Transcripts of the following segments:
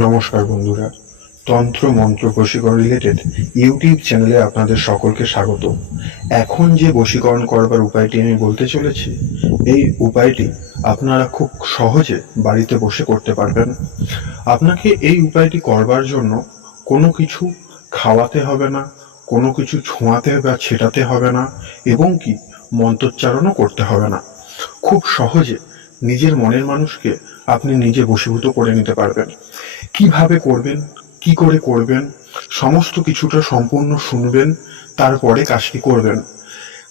নমস্কার বন্ধুরা। তন্ত্র মন্ত্র বশীকরণ রিলেটেড ইউটিউব চ্যানেলে আপনাদের সকলকে স্বাগত। এখন যে বশীকরণ করবার উপায়টি আমি বলতে চলেছি, এই উপায়টি আপনারা খুব সহজে বাড়িতে বসে করতে পারবেন। আপনাকে এই উপায়টি করবার জন্য কোনো কিছু খাওয়াতে হবে না, কোনো কিছু ছোঁয়াতে বা ছেটাতে হবে না এবং কি মন্ত্রোচ্চারণও করতে হবে না। খুব সহজে নিজের মনের মানুষকে আপনি নিজে বশীভূত করে নিতে পারবেন। কীভাবে করবেন, কি করে করবেন, সমস্ত কিছুটা সম্পূর্ণ শুনবেন, তারপরে কাজটি করবেন।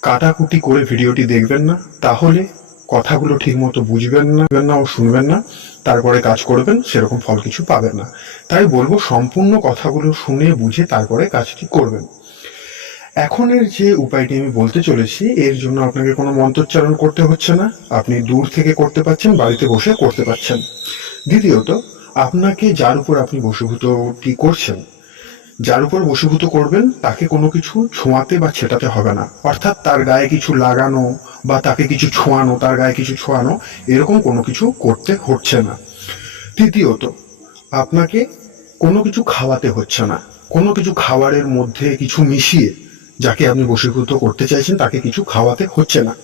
কাটাকুটি করে ভিডিওটি দেখবেন না, তাহলে কথাগুলো বুঝবেন না বুঝবেন না ও শুনবেন না, তারপরে কাজ করবেন, সেরকম ফল কিছু পাবেন না। তাই বলব, সম্পূর্ণ কথাগুলো শুনে বুঝে তারপরে কাজটি করবেন। এখনের যে উপায়টি আমি বলতে চলেছি, এর জন্য আপনাকে কোনো মন্ত্রোচ্চারণ করতে হচ্ছে না। আপনি দূর থেকে করতে পারছেন বাড়িতে বসে করতে পারছেন দ্বিতীয়ত আপনাকে যার উপর আপনি বশীভূতটি করছেন, যার উপর বশীভূত করবেন, তাকে কোনো কিছু ছোঁয়াতে বা ছেটাতে হবে না। অর্থাৎ তার গায়ে কিছু লাগানো বা তাকে কিছু ছোঁয়ানো, তার গায়ে কিছু ছোঁয়ানো, এরকম কোনো কিছু করতে হচ্ছে না। তৃতীয়ত, আপনাকে কোনো কিছু খাওয়াতে হচ্ছে না। কোনো কিছু খাবারের মধ্যে কিছু মিশিয়ে যাকে আপনি বশীভূত করতে চাইছেন, তাকে কিছু খাওয়াতে হচ্ছে না।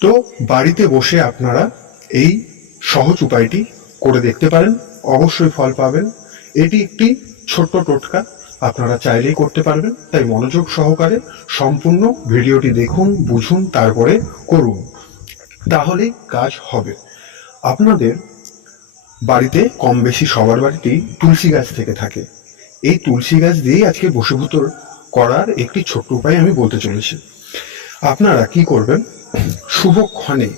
তো বাড়িতে বসে আপনারা এই সহজ উপায়টি করে দেখতে পারেন, অবশ্যই ফল পাবেন। এটি একটি ছোট্ট টোটকা, আপনারা চাইলেই করতে পারবেন। তাই মনোযোগ সহকারে সম্পূর্ণ ভিডিওটি দেখুন, বুঝুন, তারপরে করুন। তাহলে কাজ হবে। আপনাদের বাড়িতে কম বেশি সবার বাড়িতেই তুলসী গাছ থেকে থাকে। এই তুলসী গাছ দিয়েই আজকে বশীভূত করার একটি ছোট্ট উপায় আমি বলতে চলেছি। আপনারা কি করবেন? শুভক্ষণে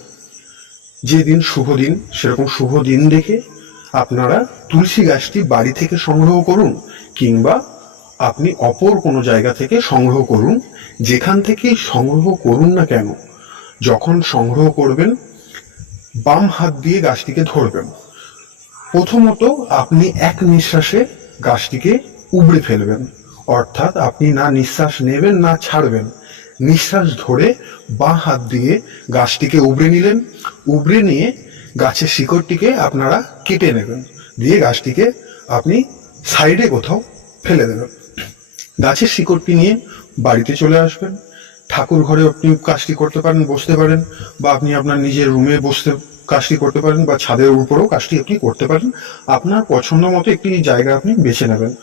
যে দিন শুভ দিন, সেরকম শুভ দিন দেখে আপনারা তুলসী গাছটি বাড়ি থেকে সংগ্রহ করুন, কিংবা আপনি অপর কোনো জায়গা থেকে সংগ্রহ করুন, যেখান থেকে সংগ্রহ করুন না কেন, যখন সংগ্রহ করবেন, বাম হাত দিয়ে গাছটিকে ধরবেন। প্রথমত আপনি এক নিঃশ্বাসে গাছটিকে উবড়ে ফেলবেন, অর্থাৎ আপনি না নিঃশ্বাস নেবেন, না ছাড়বেন। নিঃশ্বাস ধরে বাঁ হাত দিয়ে গাছটিকে উবড়ে নিলেন। উবড়ে নিয়ে গাছের শিকড়টিকে আপনারা কেটে নেবেন। দিয়ে গাছটিকে আপনি সাইডে কোথাও ফেলে দেবেন। গাছের শিকড়টি নিয়ে বাড়িতে চলে আসবেন। ঠাকুর ঘরে আপনি কাজটি করতে পারেন, বসতে পারেন বা আপনি আপনার নিজের রুমে বসতে কাজটি করতে পারেন বা ছাদের উপরেও কাজটি আপনি করতে পারেন। আপনার পছন্দ মতো একটি জায়গা আপনি বেছে নেবেন।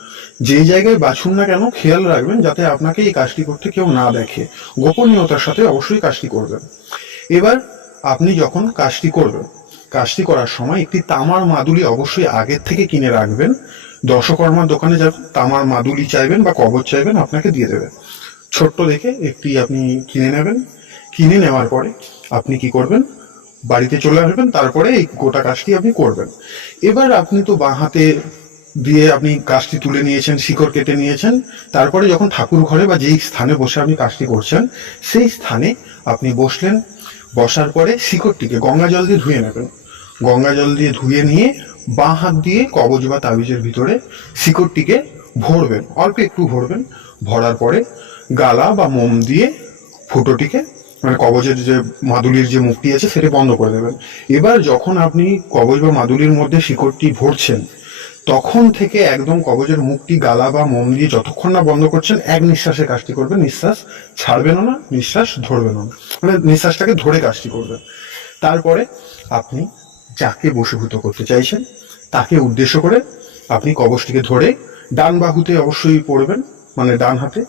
যেই জায়গায় বাছুন না কেন, খেয়াল রাখবেন যাতে আপনাকে এই কাজটি করতে কেউ না দেখে। গোপনীয়তার সাথে অবশ্যই কাজটি করবেন। এবার আপনি যখন কাজটি করবেন, কাজটি করার সময় একটি তামার মাদুলি অবশ্যই আগের থেকে কিনে রাখবেন। দশকর্মার দোকানে যাবেন, তামার মাদুলি চাইবেন বা কবর চাইবেন, আপনাকে দিয়ে দেবে। ছোট্ট দেখে একটি আপনি কিনে নেবেন। কিনে নেওয়ার পরে আপনি কি করবেন? বাড়িতে চলে আসবেন, তারপরে এই গোটা কাজটি আপনি করবেন। এবার আপনি তো বাঁ হাতে দিয়ে আপনি কাজটি তুলে নিয়েছেন, শিকড় কেটে নিয়েছেন, তারপরে যখন ঠাকুর ঘরে বা যেই স্থানে বসে আপনি কাজটি করছেন, সেই স্থানে আপনি বসলেন, বসার পরে শিকড়টিকে গঙ্গা জল দিয়ে ধুয়ে নেবেন। গঙ্গা জল দিয়ে ধুয়ে নিয়ে বাঁ হাত দিয়ে কবজ বা তাবিজের ভিতরে শিকড়টিকে ভরবেন, অল্প একটু ভরবেন। ভরার পরে গালা বা মোম দিয়ে ফুটোটিকে মানে কবজের যে মাদুলির যে মুখটি আছে সেটা বন্ধ করে দেবেন। এবার যখন আপনি কবজ বা মাদুলির মধ্যে শিকড়টি ভরছেন, তখন থেকে একদম কবজের মুখটি গালা বা মোম দিয়ে যতক্ষণ না বন্ধ করছেন, এক নিঃশ্বাসে কাজটি করবেন। নিঃশ্বাস ছাড়বেনও না, নিঃশ্বাস ধরবেনও না। মানে নিঃশ্বাসটাকে ধরে কাজটি করবেন। তারপরে আপনি যাকে বশীভূত করতে চাইছেন, তাকে উদ্দেশ্য করে আপনি কবজটিকে ধরে ডান বাহুতে অবশ্যই পড়বেন মানে ডান হাতে।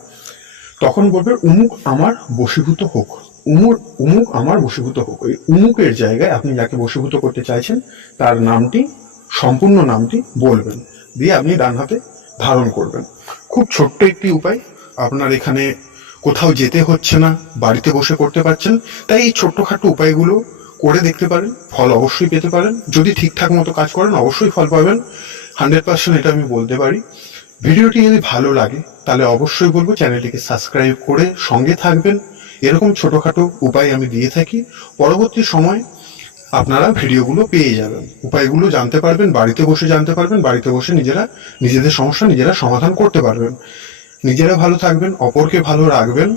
তখন বলবেন উমুক আমার বশীভূত হোক। উমুর উমুক আমার বশীভূত হোক। ওই উমুকের জায়গায় আপনি যাকে বশীভূত করতে চাইছেন, তার নামটি, সম্পূর্ণ নামটি বলবেন। দিয়ে আপনি ডান হাতে ধারণ করবেন। খুব ছোট্ট একটি উপায়। আপনার এখানে কোথাও যেতে হচ্ছে না, বাড়িতে বসে করতে পারছেন। তাই এই ছোট্টখাটো উপায়গুলো করে দেখতে পারেন, ফল অবশ্যই পেতে পারেন। যদি ঠিকঠাক মতো কাজ করেন, অবশ্যই ফল পাবেন। হান্ড্রেড পার্সেন্ট এটা আমি বলতে পারি। ভিডিওটি যদি ভালো লাগে, তাহলে অবশ্যই বলব চ্যানেলটিকে সাবস্ক্রাইব করে সঙ্গে থাকবেন। এরকম ছোটোখাটো উপায় আমি দিয়ে থাকি। পরবর্তী সময় আপনারা ভিডিওগুলো পেয়ে যাবেন। উপায়গুলো জানতে পারবেন, বাড়িতে বসে জানতে পারবেন, বাড়িতে বসে নিজেরা, নিজেদের সমস্যা নিজেরা সমাধান করতে পারবেন। নিজেরা ভালো থাকবেন, অপরকে ভালো রাখবেন।